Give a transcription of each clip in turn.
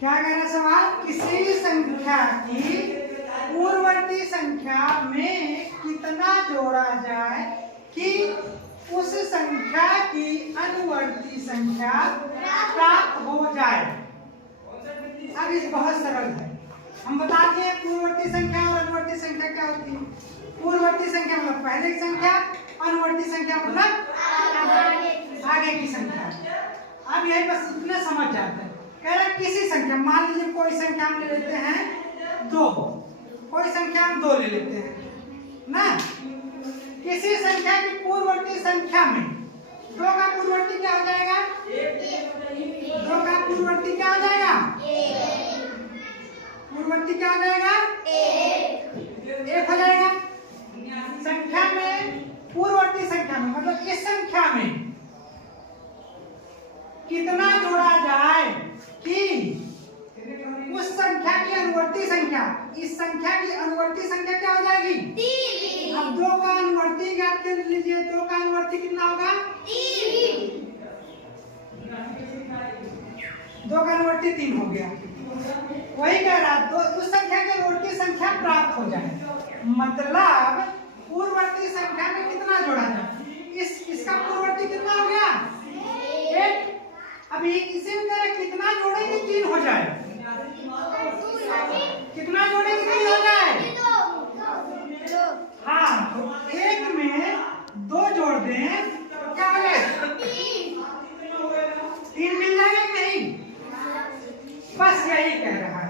क्या कह रहा सवाल? किसी संख्या की पूर्ववर्ती संख्या में कितना जोड़ा जाए कि उस संख्या की अनुवर्ती संख्या प्राप्त हो जाए। अब इस बहुत सरल है, हम बता दिए पूर्ववर्ती संख्या और अनुवर्ती संख्या क्या होती है। पूर्ववर्ती संख्या मतलब पहले की संख्या, अनुवर्ती संख्या मतलब आगे की संख्या। अब यही बस इतना समझ जाते हैं। कह रहे किसी संख्या, मान लीजिए कोई संख्या हम ले लेते हैं 2, कोई संख्या हम 2 ले लेते हैं ना। किसी संख्या की पूर्ववर्ती संख्या में 2 का पूर्ववर्ती क्या हो जाएगा? 2 का पूर्ववर्ती क्या हो जाएगा? पूर्ववर्ती क्या हो जाएगा? 1 हो जाएगा। संख्या में पूर्ववर्ती संख्या में मतलब इस संख्या में कितना जोड़ा जाए कि उस संख्या की अनुवर्ती संख्या, इस संख्या की अनुवर्ती संख्या क्या हो जाएगी? 3। अब 2 का अनुवर्ती याद कर लीजिए, 2 का अनुवर्ती कितना होगा? 3। 2 का अनुवर्ती 3 हो गया। वही कह रहा उस संख्या की अनुवर्ती संख्या प्राप्त हो जाए, मतलब पूर्ववर्ती संख्या में कितना जोड़ा जाए। इसका पूर्ववर्ती कितना हो गया? 1। अभी इसी में कह कितना जोड़ेंगे 3 हो जाए। कितना जोड़ेंगे 3 हो जाए? हाँ, तो 1 में 2 जोड़ दें तो क्या हो जाए? 3 मिल जाएगा कि नहीं? बस यही कह रहा है,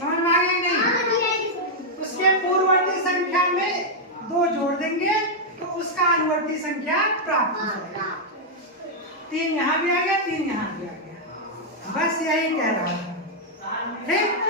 समझ में आ गया नहीं? उसके पूर्ववर्ती संख्या में 2 जोड़ देंगे तो उसका अनुवर्ती संख्या प्राप्त हो जाएगा। 3 यहाँ भी आ गया, 3 यहाँ भी आ गया। बस यही कह रहा है। ठीक।